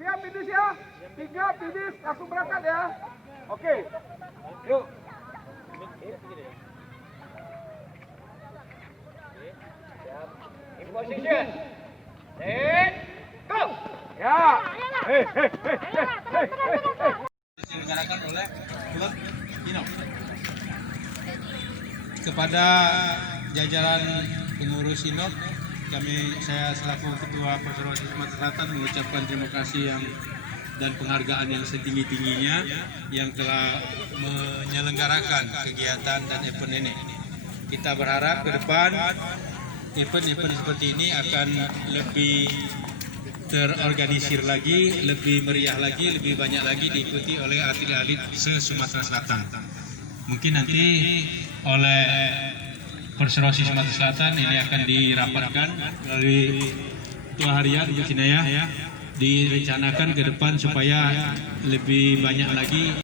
Siap finish ya. 3 finish langsung berangkat ya. Oke. Yuk. In position. Set. Go. Ya. Diselenggarakan oleh klub Inok. Kepada jajaran pengurus Inok, saya selaku Ketua Perserosi Sumatera Selatan mengucapkan terima kasih dan penghargaan yang setinggi-tingginya yang telah menyelenggarakan kegiatan dan event ini. Kita berharap ke depan event-event seperti ini akan lebih terorganisir lagi, lebih meriah lagi, lebih banyak lagi diikuti oleh atlet-atlet se-Sumatera Selatan. Mungkin nanti oleh Perserosi Sumatera Selatan ini akan dirapatkan dari Ketua Harian Bu Sinaya, direncanakan ke depan supaya lebih banyak lagi